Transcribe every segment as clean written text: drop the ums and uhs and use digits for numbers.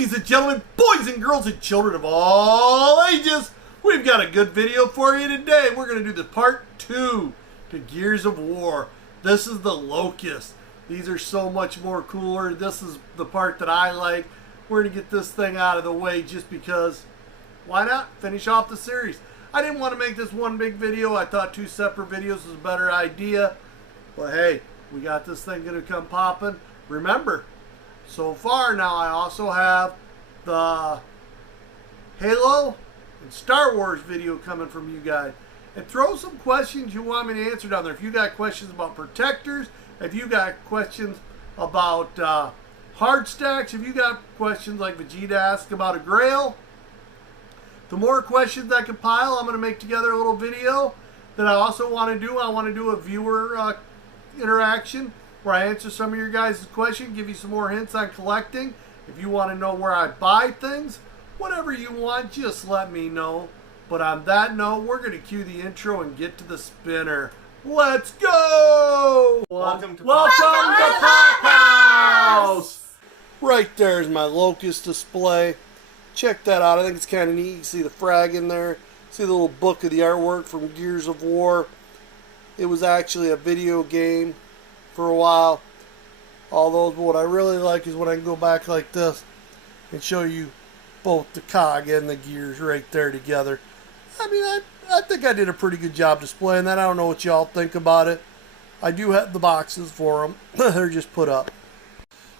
Ladies and gentlemen, boys and girls and children of all ages, we've got a good video for you today. We're going to do the part 2 to Gears of War. This is the Locust. These are so much more cooler. This is the part that I like. We're going to get this thing out of the way just because, why not? Finish off the series. I didn't want to make this one big video. I thought 2 separate videos was a better idea. But hey, we got this thing going to come popping. Remember, so far now I also have the Halo and Star Wars video coming from you guys. And throw some questions you want me to answer down there. If you got questions about protectors, if you got questions about hard stacks, if you got questions like Vegeta asked about a Grail, the more questions I compile, I'm going to make together a little video that I also want to do. I want to do a viewer interaction where I answer some of your guys' questions, give you some more hints on collecting. If you want to know where I buy things, whatever you want, just let me know. But on that note, we're going to cue the intro and get to the spinner. Let's go! Welcome to Pop House! Right there is my Locust display. Check that out. I think it's kind of neat. You can see the frag in there. See the little book of the artwork from Gears of War. It was actually a video game for a while. All those, but what I really like is when I can go back like this and show you both the cog and the gears right there together. I mean, I think I did a pretty good job displaying that. I don't know what y'all think about it. I do have the boxes for them. They're just put up.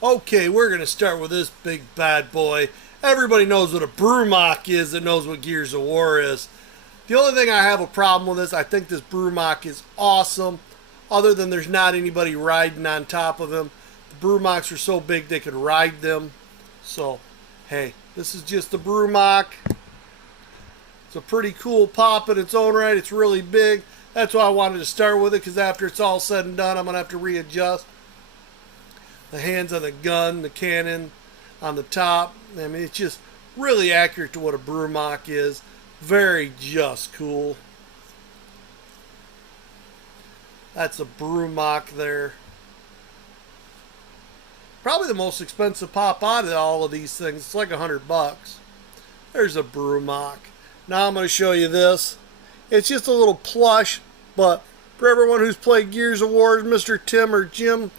Okay, we're going to start with this big bad boy. Everybody knows what a Brumach is that knows what Gears of War is. The only thing I have a problem with is I think this Brumach is awesome. Other than there's not anybody riding on top of him. The Brumachs are so big they could ride them. So, hey, this is just the Brumach. It's a pretty cool pop in its own right. It's really big. That's why I wanted to start with it, because after it's all said and done, I'm going to have to readjust the hands on the gun, the cannon on the top. I mean, it's just really accurate to what a Brumach is. Very just cool. That's a Brumach there. Probably the most expensive pop out of all of these things. It's like $100. There's a Brumach. Now I'm going to show you this. It's just a little plush, but for everyone who's played Gears of War, Mr. Tim or Jim,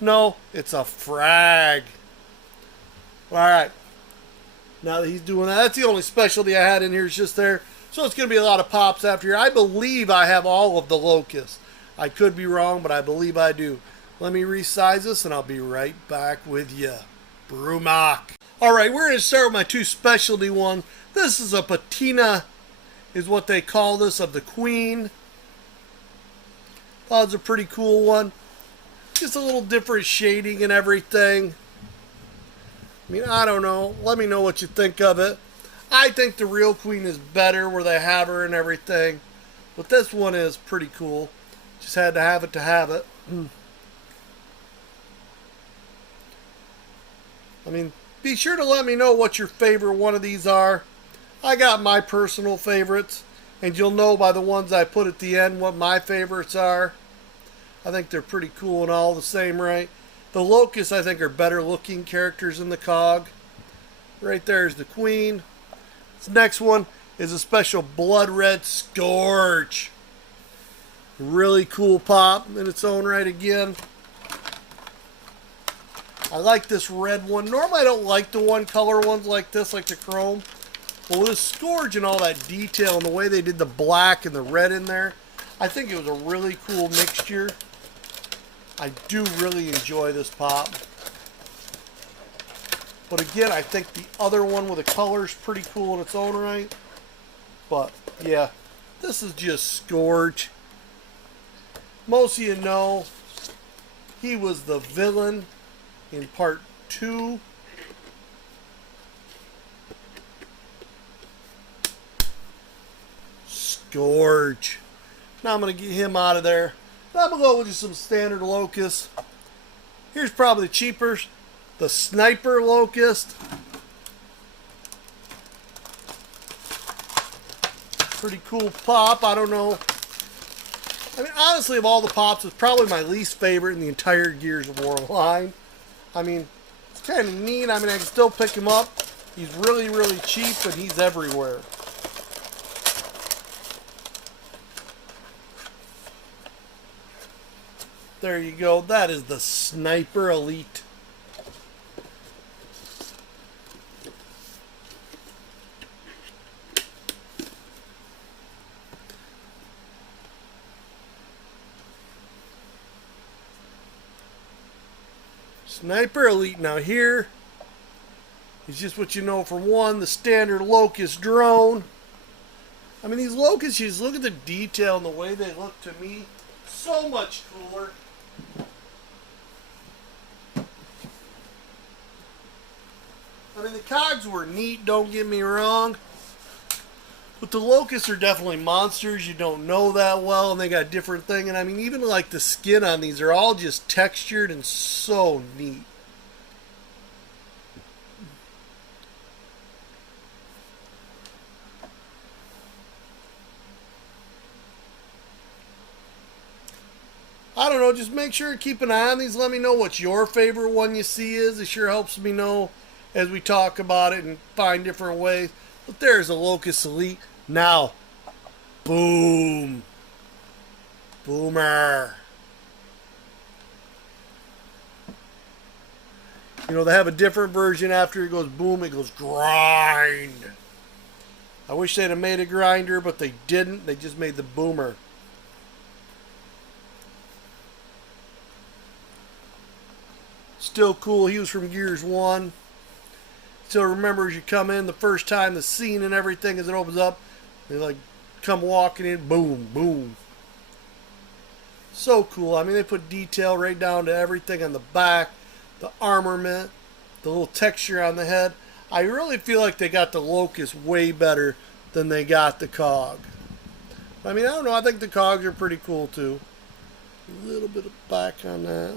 no, it's a frag. Alright. Now that he's doing that, that's the only specialty I had in here is just there. So it's going to be a lot of pops after here. I believe I have all of the Locusts. I could be wrong, but I believe I do. Let me resize this, and I'll be right back with you. Brumach. Alright, we're going to start with my 2 specialty ones. This is a patina, is what they call this, of the Queen. Oh, it's a pretty cool one. Just a little different shading and everything. I mean, I don't know. Let me know what you think of it. I think the real Queen is better where they have her and everything. But this one is pretty cool. Just had to have it to have it. I mean, be sure to let me know what your favorite one of these are. I got my personal favorites. And you'll know by the ones I put at the end what my favorites are. I think they're pretty cool and all the same, right? The Locusts, I think, are better looking characters in the cog. Right there is the Queen. This next one is a special blood red Scourge. Really cool pop in its own right again. I like this red one. Normally I don't like the one color ones like this, like the chrome. But with this Scourge and all that detail and the way they did the black and the red in there, I think it was a really cool mixture. I do really enjoy this pop. But again, I think the other one with the color is pretty cool in its own right. But yeah, this is just Scourge. Most of you know he was the villain in part 2. Scourge. Now I'm going to get him out of there. I'm going to go with just some standard Locusts. Here's probably the cheaper, the Sniper Locust. Pretty cool pop. I don't know. I mean, honestly, of all the pops, it's probably my least favorite in the entire Gears of War line. I mean, it's kind of neat. I mean, I can still pick him up. He's really, really cheap, and he's everywhere. There you go. That is the Sniper Elite. Sniper Elite. Now here is just what you know from one, the standard Locust drone. I mean, these Locusts, you just look at the detail and the way they look to me. So much cooler. I mean, the cogs were neat, don't get me wrong. But the Locusts are definitely monsters. You don't know that well, and they got different things. And I mean, even like the skin on these are all just textured and so neat. I don't know, just make sure to keep an eye on these. Let me know what your favorite one you see is. It sure helps me know as we talk about it and find different ways. But there's a Locust Elite. Now, boom. Boomer. You know, they have a different version after it goes boom, it goes grind. I wish they'd have made a grinder, but they didn't. They just made the boomer. Still cool. He was from Gears 1. Still remember as you come in the first time, the scene and everything as it opens up, they like come walking in, boom, boom. So cool. I mean, they put detail right down to everything on the back, the armament, the little texture on the head. I really feel like they got the Locust way better than they got the cog. I mean, I don't know. I think the cogs are pretty cool too. A little bit of back on that.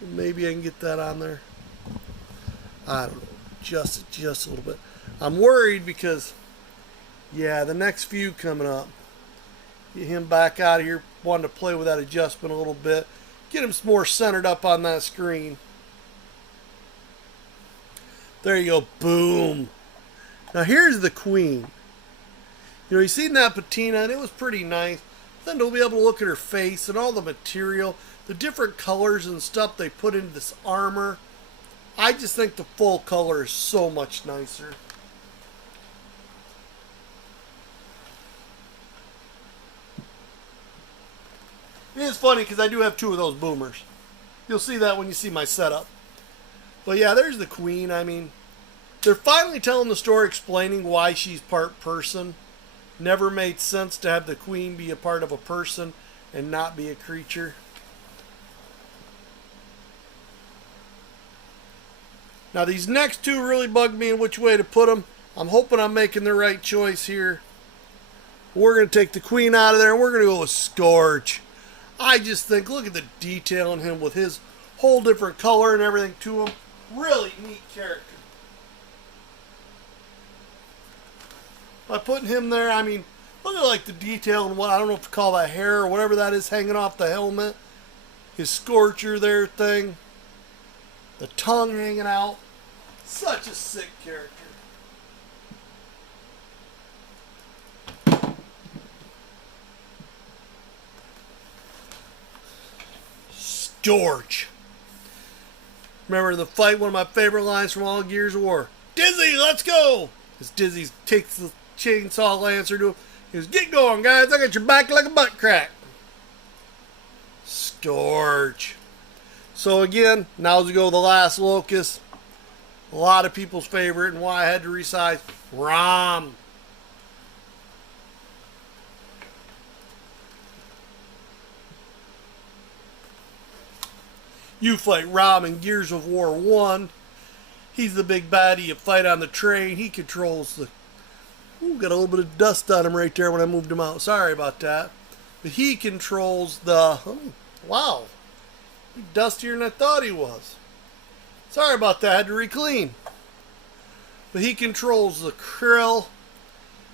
Maybe I can get that on there. I don't know. Just a little bit. I'm worried because, yeah, the next few coming up. Get him back out of here. Wanted to play with that adjustment a little bit. Get him more centered up on that screen. There you go. Boom. Now here's the Queen. You know, you seen that patina, and it was pretty nice. Then to be able to look at her face and all the material, the different colors and stuff they put into this armor. I just think the full color is so much nicer. It is funny because I do have two of those boomers. You'll see that when you see my setup. But yeah, there's the Queen. I mean, they're finally telling the story, explaining why she's part person. Never made sense to have the Queen be a part of a person and not be a creature. Now these next two really bug me in which way to put them. I'm hoping I'm making the right choice here. We're going to take the Queen out of there and we're going to go with Scourge. I just think, look at the detail in him with his whole different color and everything to him. Really neat character. By putting him there, I mean, look at like the detail and what, I don't know if to call that hair or whatever that is hanging off the helmet. His scorcher there thing. The tongue hanging out. Such a sick character. Scourge. Remember the fight, one of my favorite lines from all Gears of War. Dizzy, let's go! As Dizzy takes the chainsaw lancer to him. He goes, get going, guys. I got your back like a butt crack. Scourge. So again, now to go the last Locust. A lot of people's favorite and why I had to resize. Rom. You fight Rom in Gears of War 1. He's the big baddie you fight on the train. He controls the... Ooh, got a little bit of dust on him right there when I moved him out. Sorry about that. But he controls the... Oh, wow. He's dustier than I thought he was. Sorry about that. I had to re-clean. But he controls the krill.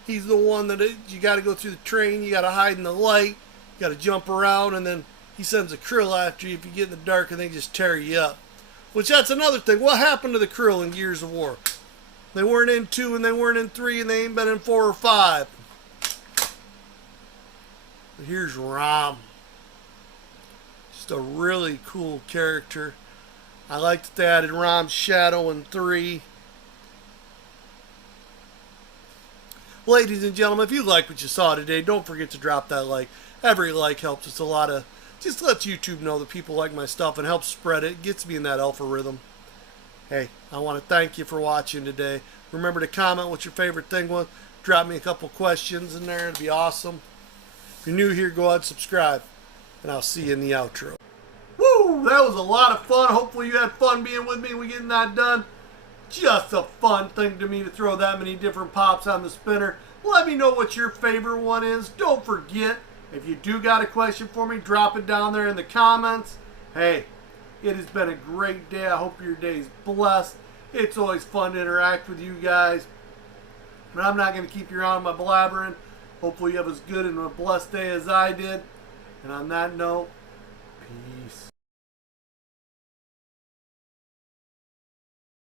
He's the one that you got to go through the train. You got to hide in the light. You got to jump around. And then he sends a krill after you if you get in the dark and they just tear you up. Which that's another thing. What happened to the krill in Gears of War? They weren't in 2 and they weren't in 3 and they ain't been in 4 or 5. But here's Rom. Just a really cool character. I like that they added Rom's shadow in 3. Ladies and gentlemen, if you like what you saw today, don't forget to drop that like. Every like helps us a lot. Just lets YouTube know that people like my stuff and helps spread it. It gets me in that algorithm. Hey, I want to thank you for watching today. Remember to comment what your favorite thing was. Drop me a couple questions in there. It'd be awesome. If you're new here, go ahead and subscribe. And I'll see you in the outro. Woo! That was a lot of fun. Hopefully you had fun being with me. We getting that done. Just a fun thing to me to throw that many different pops on the spinner. Let me know what your favorite one is. Don't forget, if you do got a question for me, drop it down there in the comments. Hey, it has been a great day. I hope your day's blessed. It's always fun to interact with you guys. And I'm not going to keep you on my blabbering. Hopefully you have as good and a blessed day as I did. And on that note, peace.